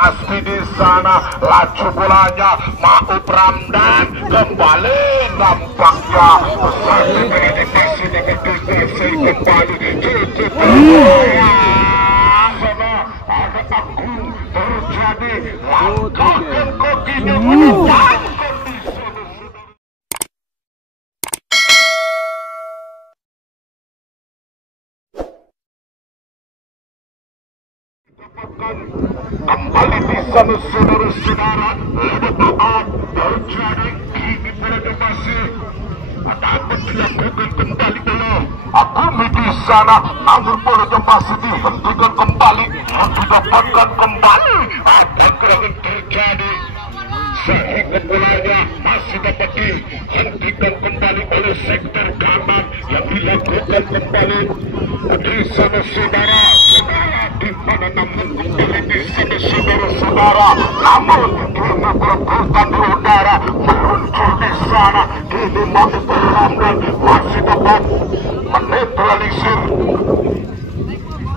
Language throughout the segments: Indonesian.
Aspi di sana, laju bolanya, Maub Ramdan kembali nampaknya kembali sana ada Agung terjadi langkahkan kakinya menuju kembali di sana saudara-saudara ledakan terjadi kini pada masih apa dilakukan kembali oleh Agung di sana namun pada masih dihentikan kembali dan didapatkan kembali apa gerangan terjadi sehingga bolanya masih dapat dihentikan kembali oleh sektor kanan yang dilakukan kembali di sana saudara di mana namun kembali di sana saudara-saudara namun kini berebutan di udara meluncur di sana kini masih berlambat masih dapat menetralisir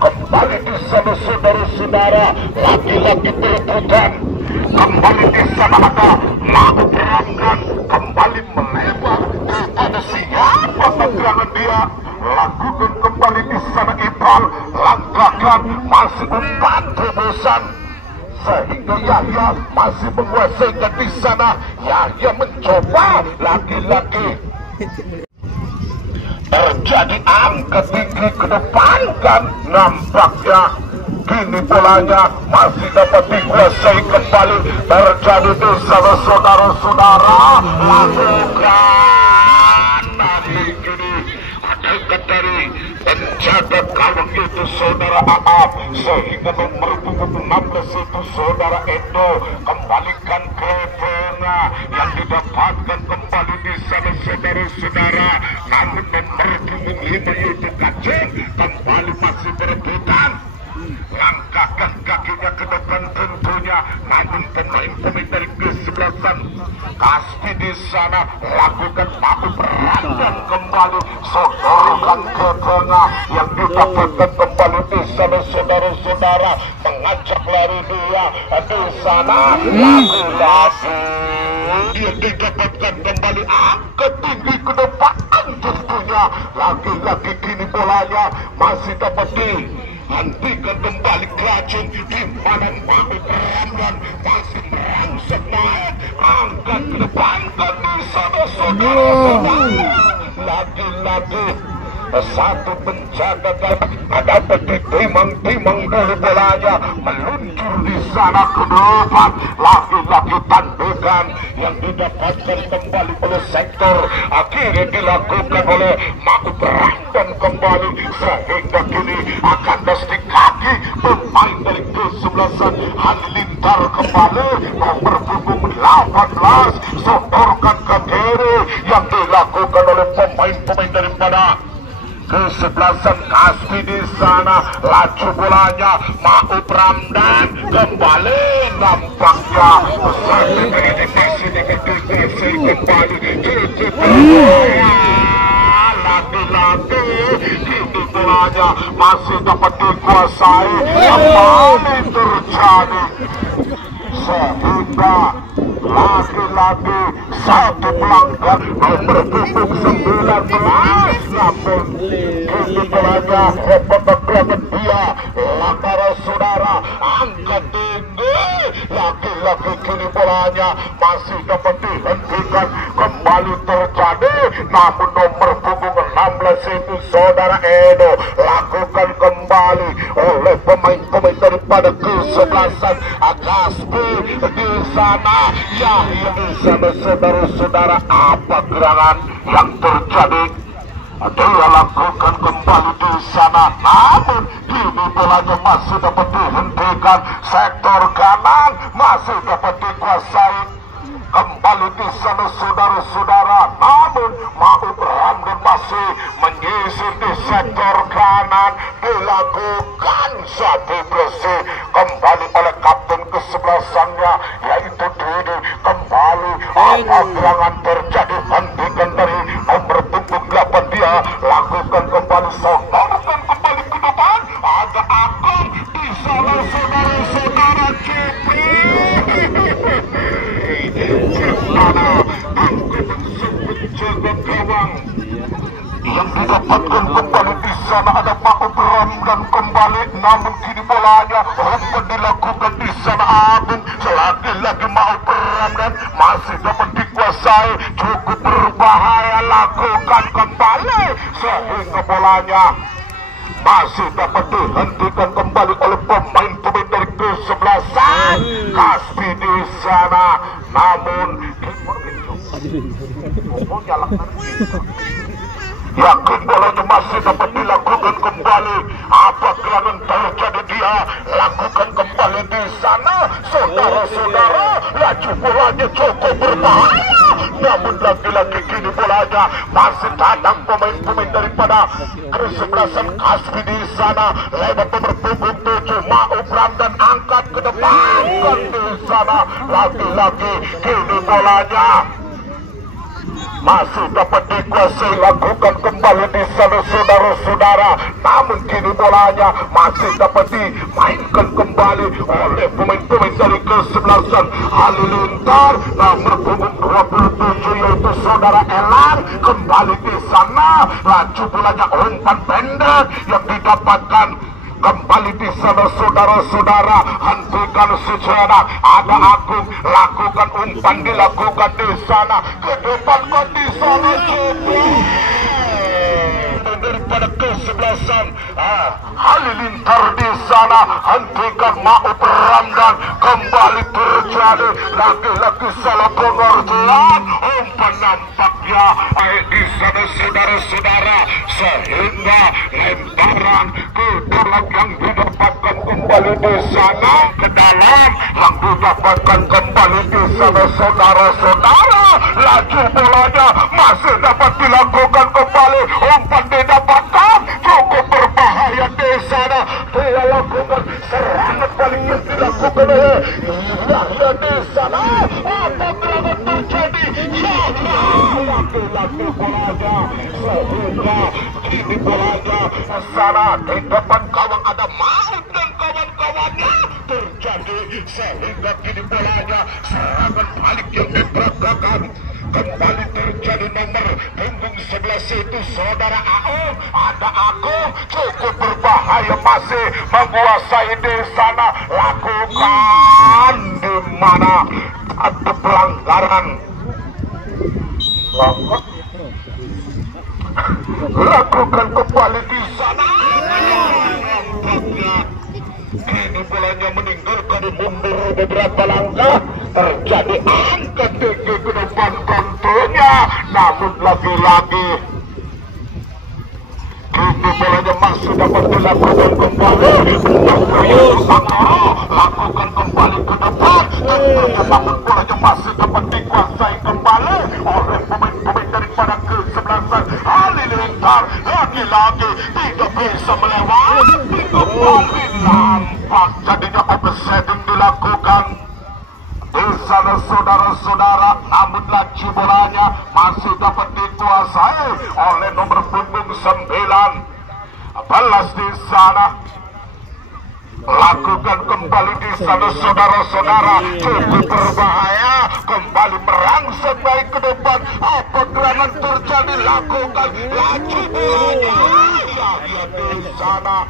kembali di sana saudara-saudara lagi-lagi berebutan kembali di sana ada Maub Ramdan kembali melebar kepada siapa pegangan dia lakukan kembali di sana Ipal langkahkan masih umpan tebusan sehingga Yahya masih menguasai di sana Yahya mencoba lagi-lagi terjadi angka tinggi ke depan kan nampaknya kini bolanya masih dapat dikuasai kembali terjadi di sana saudara-saudara lakukan nanti kini ada dari penjaga gawang itu saudara Aab sehingga nomor 16 itu saudara Edo kembalikan ke tengah yang didapatkan kembali di sana saudara-saudara namun nomor 5 itu Kaceng kembali masih berebutan langkahkan kakinya ke depan tentunya namun pemain-pemain dari kesebelasan Kaspi di sana lakukan Maub Ramdan kembali sodorkan ke tengah yang didapatkan kembali di sana saudara-saudara mengajak lari dia di sana lagi-lagi dia didapatkan kembali angkat tinggi ke depan tentunya lagi-lagi kini bolanya masih dapat hentikan kembali Kacung di mana Maub Ramdan masih merangsek naik angkat ke depan di sana saudara-saudara lagi-lagi satu penjaga gawang ada timang-timang dulu bolanya meluncur di sana ke depan lagi-lagi tandukan yang didapatkan kembali oleh sektor akhirnya dilakukan oleh Maub Ramdan kembali sehingga kini akan dastik kaki pemain dari kesebelasan Halilintar kembali nomor punggung 18 sodorkan ke kiri yang dilakukan oleh pemain-pemain daripada kesebelasan Kaspi di sana laju bolanya Maub Ramdan kembali nampaknya lagi-lagi kini bolanya masih dapat dikuasai kembali terjadi sehingga lagi-lagi satu pelanggan nomor punggung 19 namun kini bolanya hebat dia para saudara angkat tinggi lagi-lagi kini bolanya masih dapat dihentikan kembali terjadi namun nomor punggung 16 itu saudara Edo lakukan kembali oleh pemain-pemain daripada kesebelasan Kaspi di sana Yahya di sana saudara-saudara apa gerangan yang terjadi dia lakukan kembali di sana namun kini bolanya masih dapat dihentikan sektor kanan masih dapat dikuasai kembali di sana saudara-saudara namun Maub Ramdan masih menyisir di sektor kanan dilakukan satu bersih kembali oleh kapten kesebelasannya yaitu Didi kembali apa gerangan terjadi hentikan dari nomor punggung 8 dia lakukan kembali sodorkan kembali ke depan ada Agung di sana saudara-saudara Jepri didapatkan kembali di sana ada Pak Ubram dan kembali, namun kini bolanya umpan dilakukan di sana Agung. Lagi-lagi Pak Ubram dan masih dapat dikuasai, cukup berbahaya, lakukan kembali sehingga bolanya masih dapat dihentikan kembali oleh pemain-pemain dari kesebelasan Kasbi di sana. Namun yakin bolanya masih dapat dilakukan kembali. Apa gerangan terjadi, dia lakukan kembali di sana, saudara-saudara. Laju bolanya cukup berbahaya, namun lagi-lagi kini bolanya masih datang pemain-pemain daripada kesebelasan Kasbi di sana. Lewat nomor punggung 7 Maubram dan angkat ke depan kan di sana. Lagi-lagi kini bolanya masih dapat dikuasai, lakukan kembali di sana saudara-saudara. Namun kini bolanya masih dapat dimainkan kembali oleh pemain-pemain dari kesebelasan Halilintar. Nomor punggung 27 yaitu saudara Elan kembali di sana. Laju bolanya umpan pendek yang didapatkan kembali di sana saudara-saudara. Hentikan sejenak, ada Agung, lakukan umpan dilakukan di sana, ke depan kan di sana daripada kesebelasan Halilintar di sana. Hentikan Maubram dan kembali terjadi lagi-lagi salah pengertian. Umpan nampaknya di sana saudara-saudara, sehingga lemparan ke dalam yang didapatkan kembali di sana, ke dalam yang didapatkan kembali di sana saudara-saudara. Laju bolanya masih dapat dilakukan kembali, umpan didapatkan, cukup berbahaya di sana. Dia lakukan serangan paling yang dilakukan oleh Yahya di sana. Apa gerangan terjadi? Lagi-lagi bolanya sehingga kini bolanya sana di depan gawang ada Maut dan kawan-kawannya terjadi, sehingga kini bolanya serangan balik yang diperagakan kembali terjadi. Nomor punggung 11 itu saudara Aung, ada Agung, cukup berbahaya, masih menguasai di sana. Lakukan di mana ada pelanggaran, lakukan kembali di sana. Kini bolanya meninggalkan mundur beberapa langkah, terjadi angkat tinggi ke depan tentunya. Namun lagi-lagi kini bolanya masih dapat dilakukan kembali. Lakukan kembali ke depan, tentunya namun bolanya masih dapat dikuasai kembali oleh pemain-pemain daripada kesebelasan Halilintar. Lagi-lagi tidak bisa melewati kembali, nampak jadinya oversetting dilakukan di sana saudara-saudara. Namun laju bolanya masih dapat dikuasai oleh nomor punggung 19 di sana. Lakukan kembali di sana saudara-saudara, cukup berbahaya, kembali merangsek baik ke depan. Apa gerangan terjadi? Lakukan laju bolanya di sana,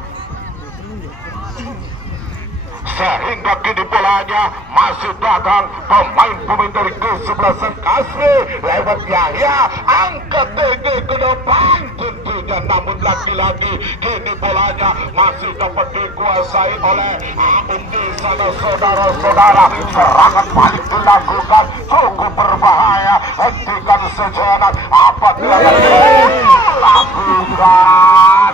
sehingga kini bolanya masih datang pemain-pemain dari kesebelasan Kasbi lewat Yahya, angkat tinggi ke depan tentunya. Namun lagi-lagi kini bolanya masih dapat dikuasai oleh Aung di sana saudara-saudara. Serangan balik dilakukan, cukup berbahaya. Hentikan sejenak, apa gerangan lakukan.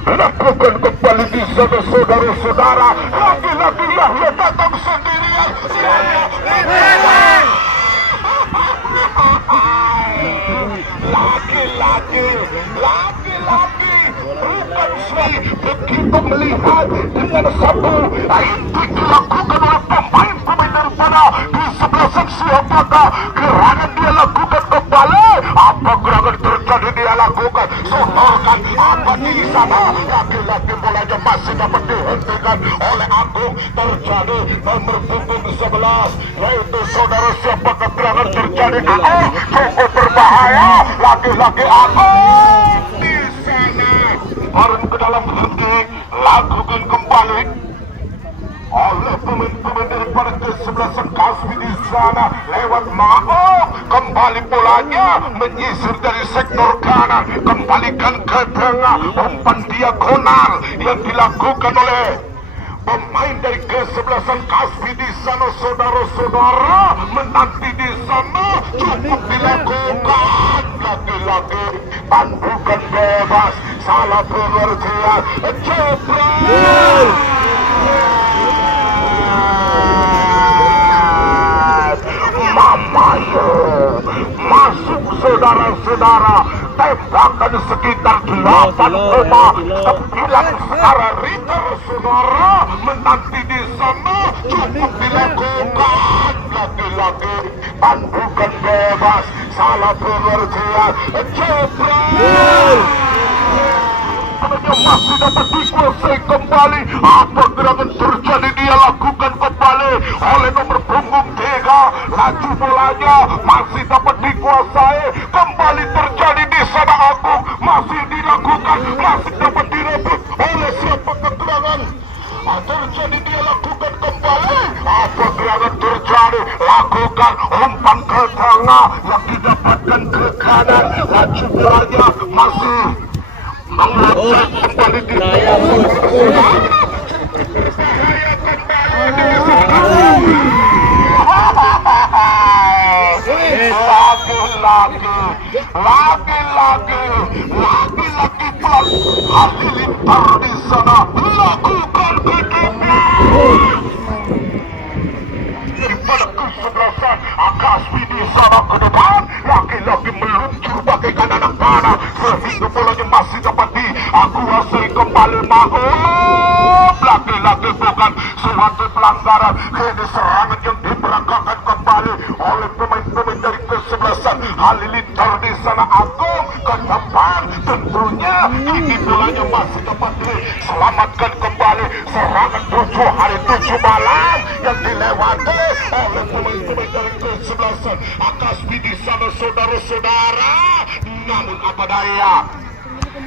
Lakukan kembali di sana saudara-saudara. Lagi-lagi Yahya datang sendirian. Lagi-lagi bukan Sri begitu melihat dengan satu inti dilakukan oleh pemain-pemain daripada kesebelasan. Siapakah gerangan dia lakukan kembali? Apa gerangan terjadi dia lakukan? sonorkan apa di sana. Laki-laki bolanya masih dapat dihentikan oleh Agung. Terjadi nomor punggung 11 yaitu saudara siapa keterangan terjadi. Cukup berbahaya laki-laki Agung di sana. Arun ke dalam berhenti, lakukan kembali oleh pemain-pemain daripada kesebelasan Kasbi di sana lewat Ma'o. Kembali bolanya menyisir dari sektor kanan, kembalikan ke tengah. Umpan diagonal yang dilakukan oleh pemain dari kesebelasan Kasbi di sana. Saudara-saudara menanti di sana cukup dilakukan lagi-lagi tandukan bebas, salah pengertian, jebret. Masuk saudara-saudara, tembakan sekitar 8,9 secara liter. Saudara menanti di sana cukup dilakukan lagi-lagi tandukan bebas, salah pengertian, jebret. Masih dapat dikuasai kembali. Apa gerakan terjadi dia lakukan kembali oleh nomor punggung 3. Laju bolanya masih dapat dikuasai. Kembali terjadi di sana Agung. Masih dilakukan, masih dapat direbut oleh siapa keterangan. Terjadi dia lakukan kembali. Apa gerakan terjadi? Lakukan umpan ke tengah yang didapatkan ke kanan. Laju bolanya masih kembali di lagi-lagi pelan Halilintar di sana lakukan daripada kesebelasan Kasbi di sana ke depan. Lagi-lagi meluncur bagaikan anak panah sehingga bolanya masih dapat dikuasai kembali. Lagi-lagi bukan suatu pelanggaran. Ini serangan yang diberangkatkan kembali oleh pemain-pemain dari kesebelasan Halilintar di sana Agung ke depan. Tentunya ini bolanya masih dapat diselamatkan kembali. Serangan 7 hari 7 malam yang dilewati oleh pemain-pemain dari kesebelasan Kasbi di sana saudara-saudara. Namun apa daya,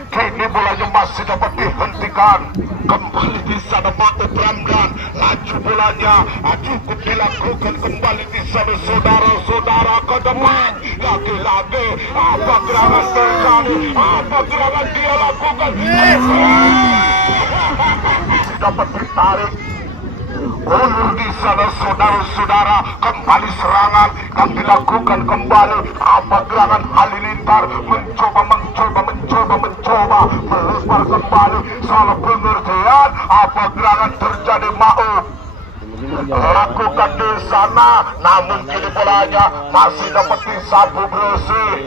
kini bolanya masih dapat dihentikan. Kembali di sana Ma'o Bramdan. Laju bolanya cukup dilakukan kembali di sana saudara-saudara ke depan. Lagi-lagi apa gerangan terjadi? Apa gerangan dia lakukan? Dapat ditarik ulur di sana saudara-saudara. Kembali serangan yang dilakukan kembali. Apa gerangan Halilintar mencoba melebar kembali, salah pengertian. Apa gerangan terjadi? Ma'o lakukan di sana, namun kini bolanya masih dapat disapu bersih.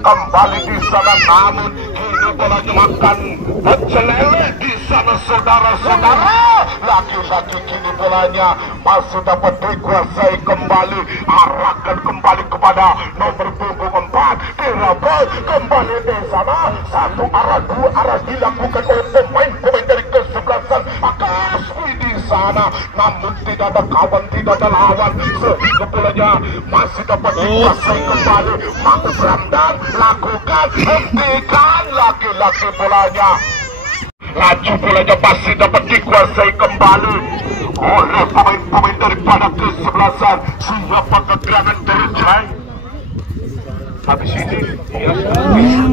Kembali di sana, namun kini bolanya makan pecel lele di sana saudara-saudara. Lagi-lagi kini bolanya masih dapat dikuasai kembali. Arahkan kembali kepada nomor punggung 4. Direbut kembali di sana. Satu arah, dua arah dilakukan oleh pemain-pemain dari kesebelasan Kasbi di sana. Namun tidak ada kawan, tidak ada lawan, sehingga bolanya masih dapat dikuasai kembali. Ma'o Bramdan lakukan, hentikan lagi-lagi bolanya. Laju bolanya masih dapat dikuasai kembali oleh pemain-pemain daripada kesebelasan. Siapa kegerangan terjadi? Habis ini dia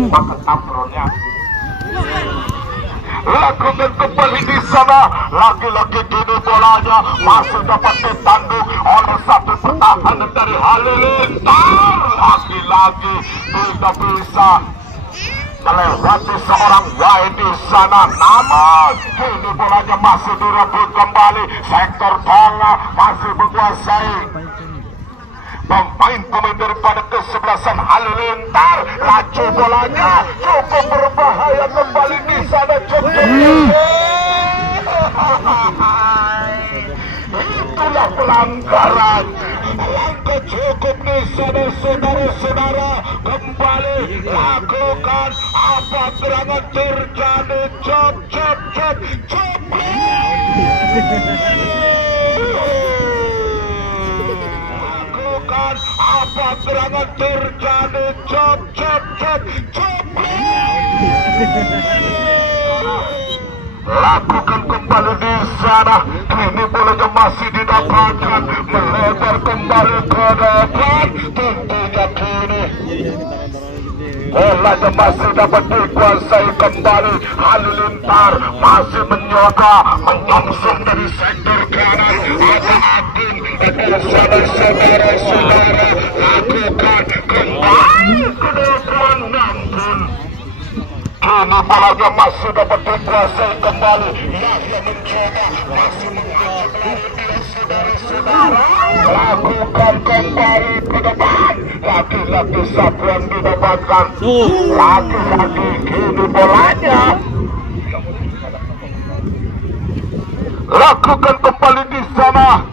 makan tampronnya. Lakukan kembali di sana. Lagi-lagi kini bolanya masih dapat ditanduk oleh satu pertahanan dari Halilintar. Lagi-lagi tidak bisa melewati seorang wae di sana. Namun kini bolanya masih direbut kembali. Sektor tengah masih menguasai pemain-pemain daripada kesebelasan Halilintar. Laju bolanya cukup berbahaya kembali di sana. Itulah pelanggaran. Langkah cukup di sana saudara-saudara. kembali lakukan apa gerangan terjadi cop lakukan apa gerangan terjadi cop lakukan kembali di sana. Kini bolanya masih didapatkan, melebar kembali ke depan. Tentunya kini bolanya masih dapat dikuasai kembali. Halilintar masih menyongsong dari sektor kanan. Ada Agung di sana, saudara-saudara, lakukan kembali ke depan. Namun kini bolanya masih dapat dikuasai kembali. Yahya mencoba masih mengajak lari dia, saudara-saudara. Lakukan kembali ke depan. Lagi-lagi satu yang didapatkan. Lagi-lagi kini bolanya lakukan kembali di sana.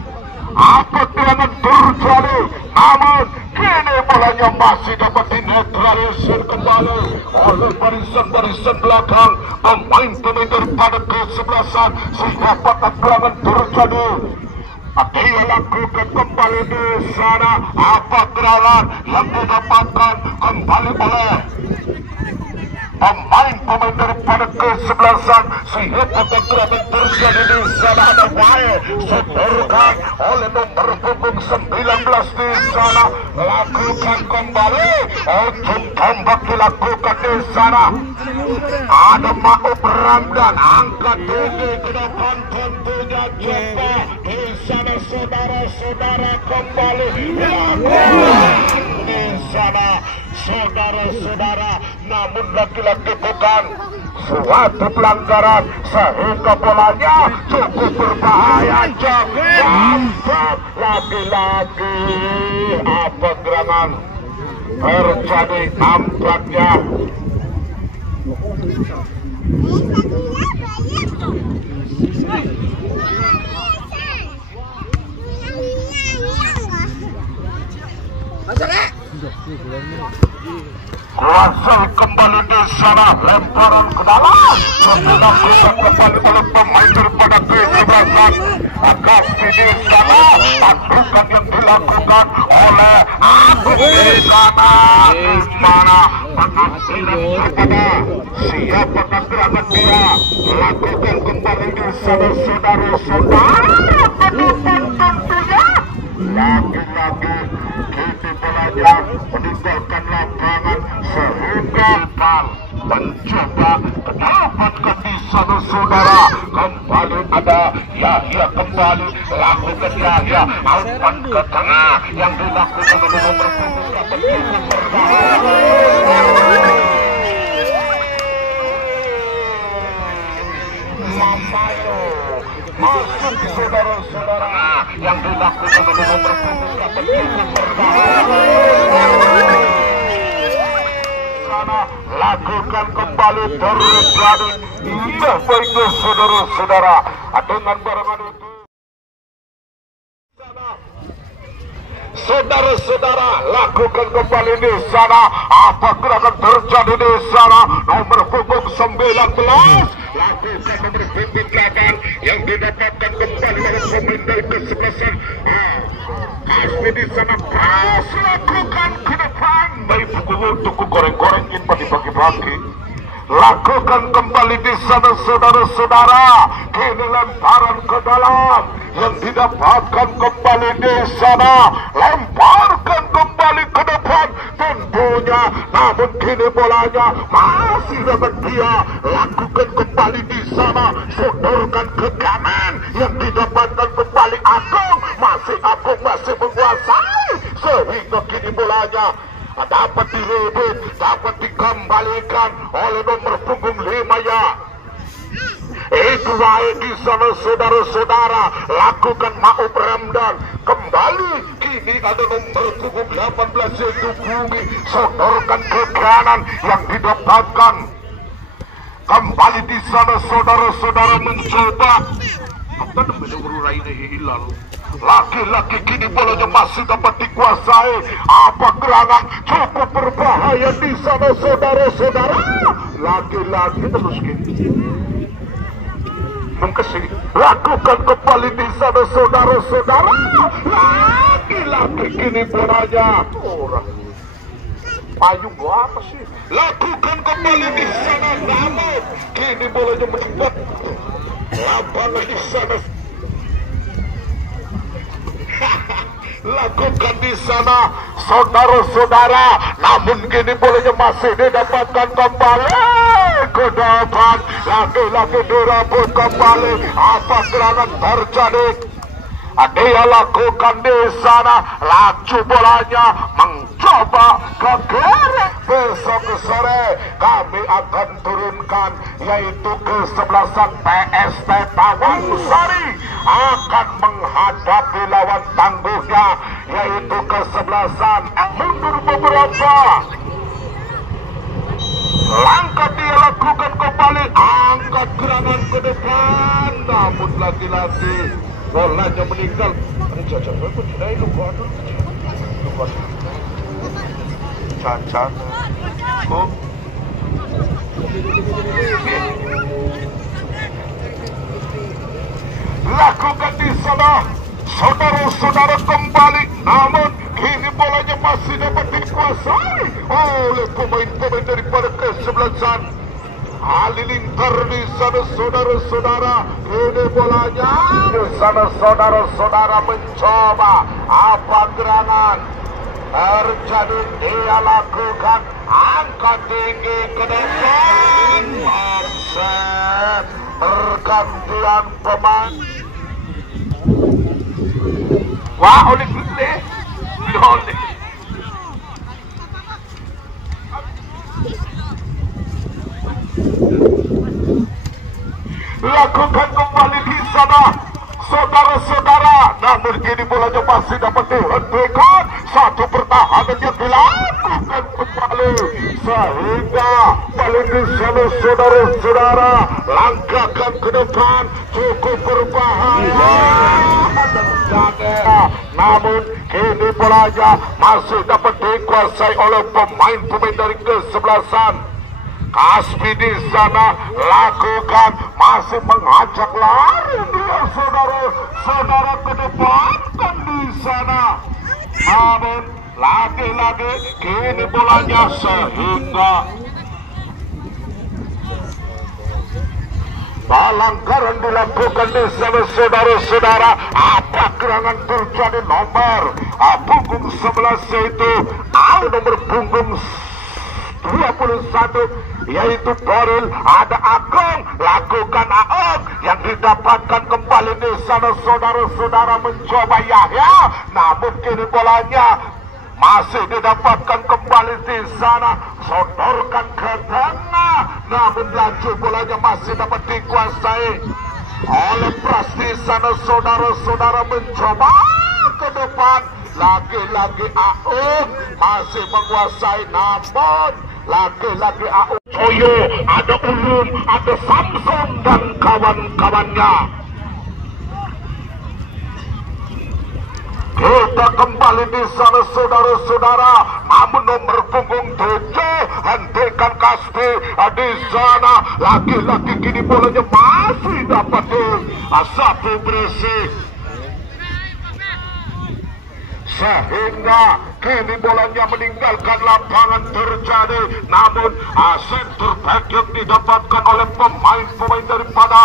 Apa yang terjadi? Namun kini bolanya masih dapat dinetralisir kembali oleh barisan-barisan belakang pemain-pemain daripada kesebelasan, sehingga patah terjadi. Dia lakukan kembali di sana. Apa gerangan yang didapatkan kembali oleh pemain-pemain daripada kesebelasan, sehingga patah gerangan terjadi di sana. Ada wae setorkan oleh nomor punggung 19 di sana. Lakukan kembali, ujung tombak dilakukan di sana. Ada Ma'ruf Ramdan angkat tinggi ke depan, tentunya coba di sana, saudara-saudara, kembali di sana, saudara-saudara. Namun lagi-lagi bukan suatu pelanggaran, sehingga bolanya cukup berbahaya. Jam lagi-lagi apa gerangan terjadi nampaknya. Kuasai kembali di sana, lemparan ke dalam, dilakukan kembali oleh pemain daripada kesebelasan. Agasti di sana, tandukan yang dilakukan oleh Agung di sana. Di mana penampilan kepada siapa gerangan dia, lakukan kembali di sana, saudara-saudara. Tentunya lagi-lagi kini bolanya meninggalkan lapangan, sehingga mencoba mendapatkan di sana, saudara. Kembali ada Yahya, kembali lakukan Yahya, umpan ke tengah yang dilakukan oleh nomor punggung cukup berbahaya. Mamayo masuk, saudara-saudara, yang dilakukan oleh nomor punggung cukup berbahaya. Lakukan kembali terjadi. Iya, baiklah saudara-saudara, dengan barengan itu saudara-saudara, lakukan kembali di sana. Apa gerangan terjadi di sana? Nomor punggung 19 lakukan nomor punggung 8 yang didapatkan kembali oleh pemain dari kesebelasan. Asli di sana pas lakukan ke depan. Baik pukul untuk goreng-gorengin pagi-pagi. Lakukan kembali di sana, saudara-saudara. Kini lemparan ke dalam yang didapatkan kembali di sana. Lemparkan kembali ke depan tentunya. Namun kini bolanya masih dapat dia. Lakukan kembali di sana. Sodorkan ke kanan yang didapatkan kembali Agung. Agung masih menguasai, sehingga kini bolanya dapat direbut, dapat dikembalikan oleh nomor punggung 5 ya. Itu baik di sana, saudara-saudara. Lakukan Ma'ruf Ramdan kembali. Kini ada nomor punggung 18 yaitu Bumi. Sodorkan ke kanan yang didapatkan kembali di sana, saudara-saudara, mencoba Apa namanya berurai ini hilal? Laki-laki kini bolanya masih dapat dikuasai. Apa gerangan cukup berbahaya di sana saudara-saudara? Laki-laki terus gini. Mengkesi, lakukan kembali di sana saudara-saudara. Laki-laki kini bolanya. Orang payung gua apa sih? Lakukan kembali di sana namun kini bolanya mencepat. Lapangan di sana. Lakukan di sana saudara-saudara, namun kini bolanya masih didapatkan kembali ke depan. Laki-laki dirabut kembali. Apa gerangan terjadi? Dia lakukan di sana, laju bolanya mencoba ke kiri. Besok sore kami akan turunkan, yaitu kesebelasan PST Tawangsari akan menghadapi lawan tangguhnya, yaitu kesebelasan mundur beberapa langkah. Dia lakukan kembali, angkat gerangan ke depan, namun lagi-lagi bolanya meninggal. Cacat, aku tidak lupa dulu. Lupa. Cacat. Oh. Lakukan di sana, saudara-saudara kembali. Namun kini bolanya masih dapat dikuasai oleh pemain-pemain daripada kesebelasan Halilintar di sana saudara-saudara. Ini bolanya di sana saudara-saudara mencoba. Apa gerangan terjadi? Dia lakukan angkat tinggi ke depan. Offset pergantian pemain. Wah, oleh gede. Oleh. Lakukan kembali di sana saudara-saudara, namun kini bolanya masih dapat dihentikan. Satu pertahanan yang dilakukan kembali sehingga balik di sana saudara-saudara. Langkahkan ke depan, cukup berbahaya. Namun kini bolanya masih dapat dikuasai oleh pemain-pemain dari kesebelasan Kasbi. Di sana lakukan, masih mengajak lari dia saudara-saudara ke depan kan di sana. Namun lagi-lagi kini bolanya sehingga pelanggaran dilakukan di sana saudara-saudara. Apa gerangan terjadi? Nomor punggung 11 itu nomor punggung 21 yaitu Boril. Ada Agung, lakukan Aung yang didapatkan kembali di sana saudara-saudara mencoba Yahya, namun kini bolanya masih didapatkan kembali di sana, sodorkan ke tengah, namun laju bolanya masih dapat dikuasai oleh Pras. Di sana saudara-saudara mencoba ke depan, lagi-lagi Aung masih menguasai, namun lagi-lagi Aung Soyo, ada Ulum, ada Samson dan kawan-kawannya. Kita kembali di sana saudara-saudara, namun nomor punggung 7 hentikan Kasbi. Di sana lagi-lagi kini bolanya masih dapat sapu bersih, sehingga kini bolanya meninggalkan lapangan terjadi. Namun center back yang didapatkan oleh pemain-pemain daripada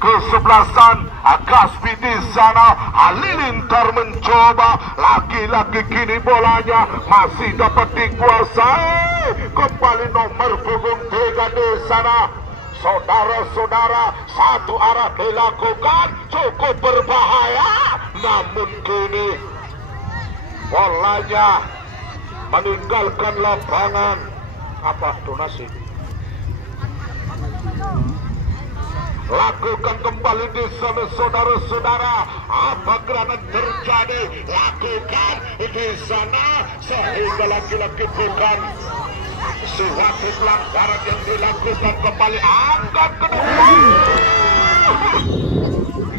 kesebelasan Kasbi. Di sana Halilintar mencoba, lagi-lagi kini bolanya masih dapat dikuasai kembali nomor punggung 3 di sana. Saudara-saudara, satu arah dilakukan, cukup berbahaya, namun kini bolanya meninggalkan lapangan. Apa donasi? Lakukan kembali di sana saudara-saudara. Apa gerangan terjadi? Lakukan di sana sehingga lagi-lagi bukan suatu pelanggaran yang dilakukan kembali. Angkat ke depan.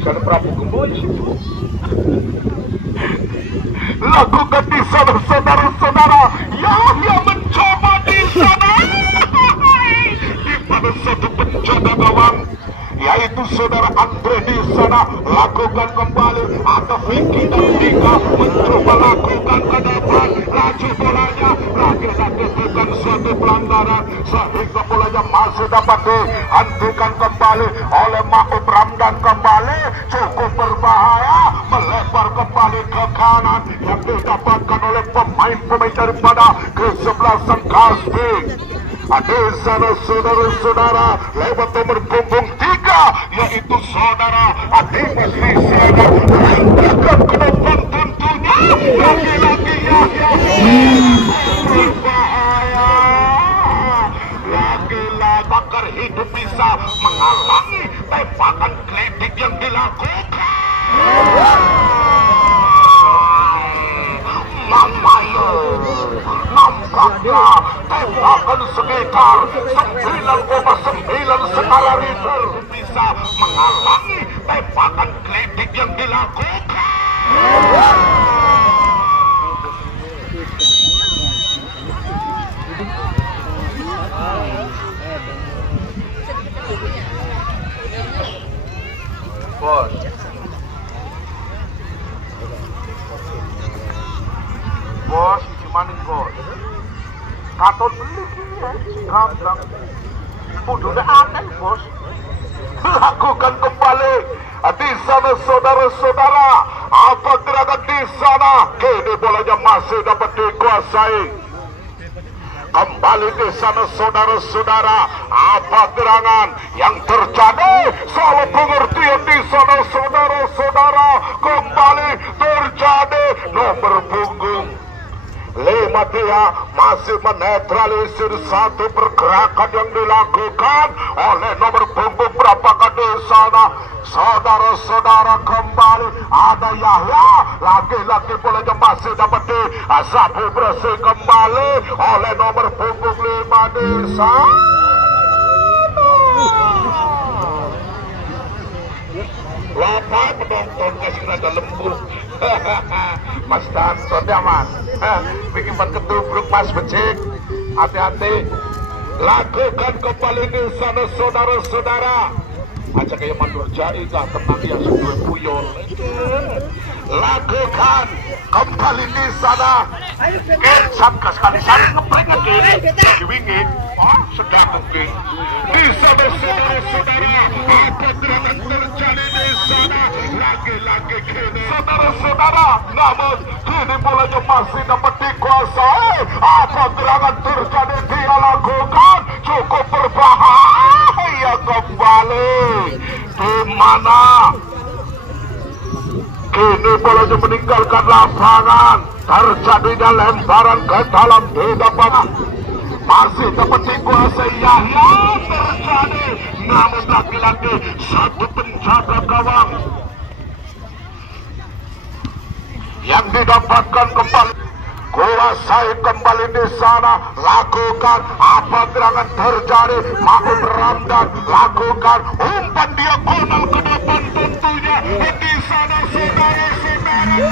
Sana Prabu Gemboy situ. Lakukan di sana saudara-saudara. Yahya mencoba di sana. Di mana satu penjaga gawang yaitu saudara Andre di sana lakukan kembali. Ada Vicky dan Dika mencoba lakukan ke depan. Laju bolanya lagi-lagi bukan suatu pelanggaran sehingga bolanya masih dapat dihentikan kembali oleh Mahmud Ramdan. Kembali cukup berbahaya, melebar kembali ke kanan yang didapatkan oleh pemain-pemain daripada kesebelasan Kasbi. Ada sana saudara-saudara lewat nomor punggung 3 yaitu saudara Adimas Rizana langkahkan ke depan tentunya lagi-lagi Yahya berbahaya, lagi-lagi bakar hidup bisa menghalangi tembakan kledik yang dilakukan. Mamayo nampaknya tembakan sekitar 9,9 skala Richter bisa menghalangi tembakan kledik yang dilakukan. Bos, bos, gimana nih bos? Katon beli ya, gampang. Udah aneh bos. Lakukan kembali di sana saudara-saudara. Apa gerakan di sana? Kini bolanya masih dapat dikuasai. Kembali di sana saudara-saudara. Apa gerangan yang terjadi? Salah pengertian di sana saudara-saudara. Kembali terjadi nomor punggung 5 dia masih menetralisir satu pergerakan yang dilakukan oleh nomor punggung berapakah di sana saudara-saudara. Kembali ada Yahya, lagi-lagi bolanya masih dapat disapu bersih kembali oleh nomor punggung 5 di sana. Lapa penonton kasih rada lembut. Mas Danton ya mas, bikin ketubruk mas becik, hati-hati. Lakukan kembali di sana saudara-saudara. Aja kayak mandur jai kah tenang ya sudah puyol. Lakukan kembali di sana. Ken satgas kali sana ngepreknya kini diwingin. Sedang mungkin di sana saudara-saudara. Apa gerakan terjadi di sana? Lagi-lagi kini saudara-saudara. Namun kini bolanya masih dapat dikuasai. Apa gerakan terjadi dia lakukan? Cukup berbahaya kembali. Di mana? Kini bolanya meninggalkan lapangan. Terjadinya lemparan ke dalam di depan. Masih dapat dikuasai Yahya terjadi. Namun lagi-lagi satu penjaga gawang yang didapatkan kembali. Kuasai kembali di sana. Lakukan apa gerangan terjadi. Mahmud Ramdan lakukan umpan diagonal ke depan tentunya di sana saudara-saudara.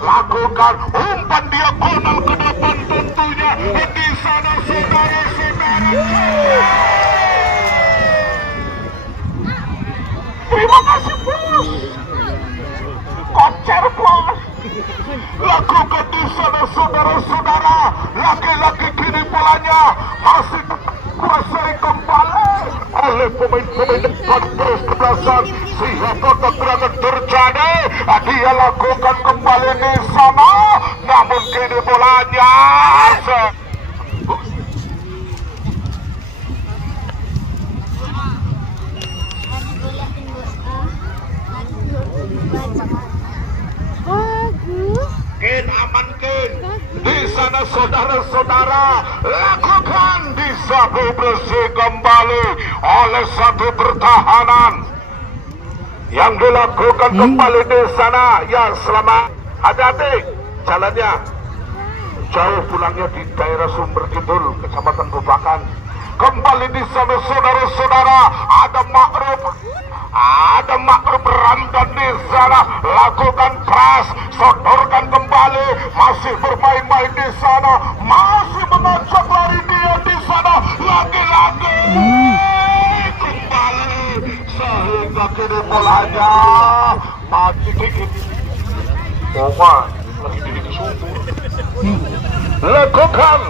Lakukan umpan diagonal ke depan tentunya di sana saudara-saudara. Terima kasih bos. Koncer bos. Lakukan di sana saudara-saudara. Laki-laki kini bolanya masih kuasai kembali oleh pemain-pemain depan terus kebelasan. Siapa gerangan terjadi? Dia lakukan kembali di sana. Namun kini bolanya Ken aman Ken. Di sana saudara-saudara lakukan disapu bersih kembali oleh satu pertahanan yang dilakukan kembali di sana. Ya selamat, hati-hati jalannya jauh pulangnya di daerah Sumber Kidul, Kecamatan Bubakan. Kembali di sana saudara-saudara, ada Makruf Ramdan di sana, lakukan press, sodorkan kembali, masih bermain-main di sana, masih mengajak lari dia di sana, lagi-lagi kembali sehingga kini bolanya mati dikit. Lagi dikit subur. Lakukan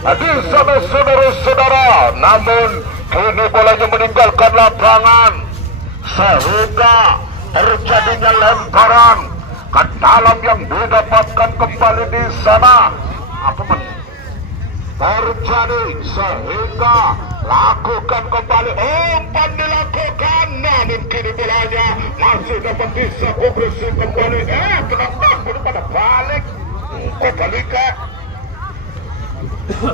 di sana saudara-saudara, namun kini bolanya meninggalkan lapangan sehingga terjadinya lemparan ke dalam yang didapatkan kembali di sana. Apa terjadi sehingga lakukan kembali, umpan dilakukan, namun kini bolanya masih dapat disapu bersih kembali. Kenapa pada balik kembali ke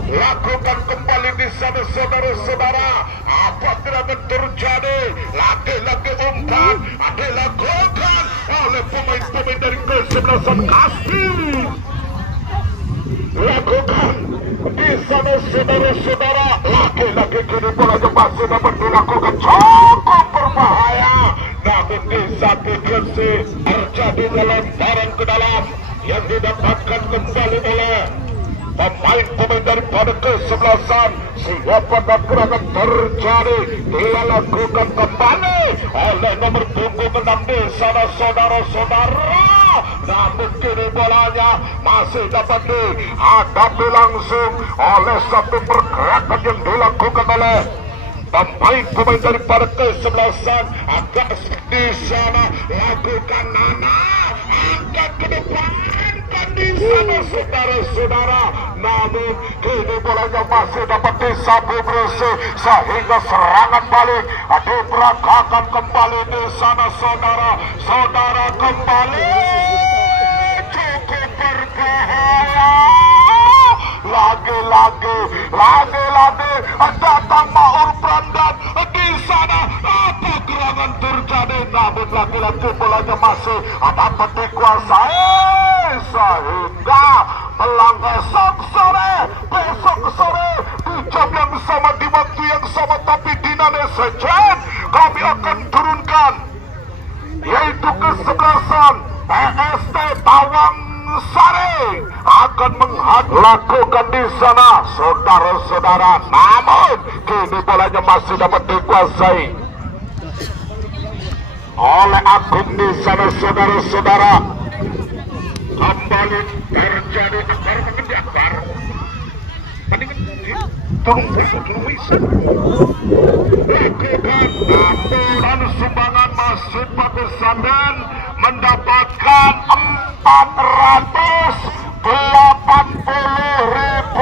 lakukan kembali di sana saudara-saudara. Apa tidak terjadi, lagi-lagi umpan dilakukan oleh pemain-pemain dari kesebelasan Kasbi. Lakukan di sana saudara-saudara, lagi-lagi kini bola masih dapat dilakukan, cukup berbahaya, namun di satu sisi terjadi lemparan ke dalam yang didapatkan kembali oleh pemain-pemain daripada kesebelasan. Siapa dan gerakan terjadi dilakukan kembali oleh nomor punggung 6 di sana saudara-saudara. Namun kini bolanya masih dapat dihadapi langsung oleh satu pergerakan yang dilakukan oleh pemain-pemain daripada kesebelasan. Agak di sana lakukan angkat ke depan di sana saudara-saudara, namun kini bolanya masih dapat disapu bersih sehingga serangan balik diperagakan kembali di sana saudara-saudara. Kembali cukup berbahaya, lagi-lagi datang Maur Ramdan di sana. Apa gerangan terjadi, namun lagi-lagi bolanya masih dapat dikuasai sehingga melangkah besok sore di jam yang sama, di waktu yang sama, tapi di Nanesejen kami akan turunkan, yaitu kesebelasan PST Tawang Sari akan lakukan di sana saudara-saudara. Namun kini bolanya masih dapat dikuasai oleh Agung di sana saudara-saudara. Kembali terjadi akbar lakukan sumbangan Masjid Batu Sanden mendapatkan Rp480.000.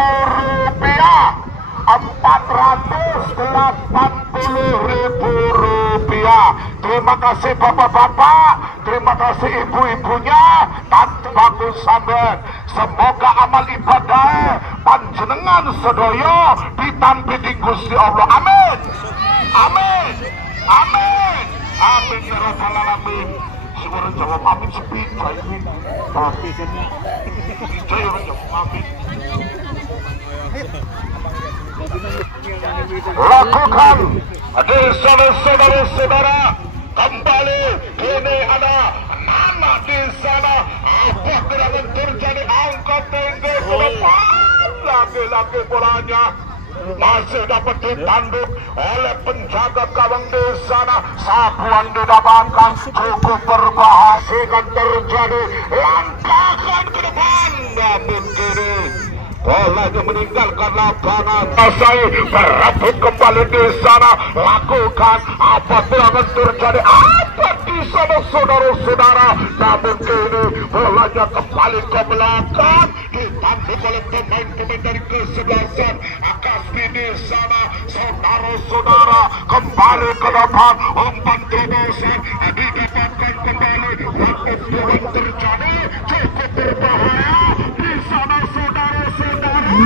Rp480.000. Terima kasih bapak-bapak, terima kasih ibu-ibunya Tante Bagus Sanden. Semoga amal ibadah panjenengan sedoyo ditampi di Gusti Allah. Amin, amin, amin, amin ya rabbal alamin. Suara jawab amin sepi saya ini. Saya orang jawab amin. Lakukan di sana saudara-saudara, kembali kini ada Nana di sana. Apa gerangan terjadi, angkat tinggi ke depan, lagi-lagi bolanya masih dapat ditanduk oleh penjaga gawang di sana. Sapuan didapatkan, cukup berbahaya terjadi, langkahkan ke depan, namun kini bolanya meninggalkan lapangan. Saya berebut kembali di sana, lakukan apa serangan terjadi, apa di sana saudara-saudara, namun kini bolanya kembali ke belakang, ditanduk oleh pemain-pemain dari kesebelasan Kasbi di sana saudara-saudara. Kembali ke depan, umpan terobosan didapatkan kembali, namun turun terjadi, cukup berbahaya di sana saudara-saudara.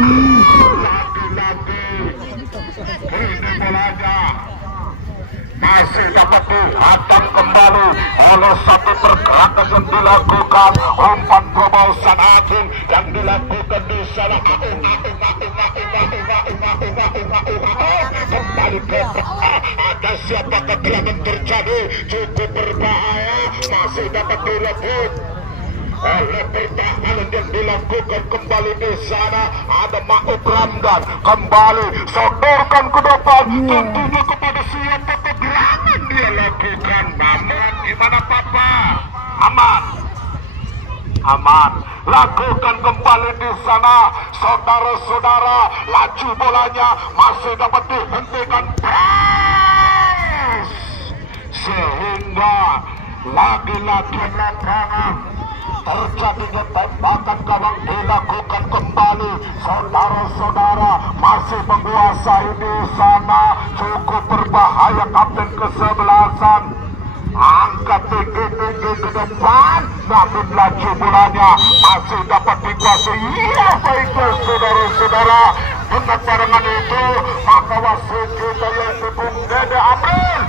Lagi-lagi ini bolanya masih dapat dihadang kembali oleh satu pergerakan yang dilakukan umpan terobosan agung yang dilakukan di sana. Kembali ke ada siapa kegelapan terjadi, cukup berbahaya, masih dapat direbut oleh pertahanan yang dilakukan kembali di sana. Ada Ma'ruf Ramdan kembali sodorkan ke depan, tentunya kepada siapa kegerangan dia lakukan. Namun gimana Papa? Aman lakukan kembali di sana, saudara-saudara. Laju bolanya masih dapat dihentikan sehingga lagi-lagi lapangan terjadinya tembakan gawang dilakukan kembali. Saudara-saudara masih menguasai di sana, cukup berbahaya kapten kesebelasan. Angkat tinggi-tinggi ke depan, namun laju bolanya masih dapat dikuasai. Ya baiklah saudara-saudara, dengan barengan itu maka wasit kita yaitu Bung Dede April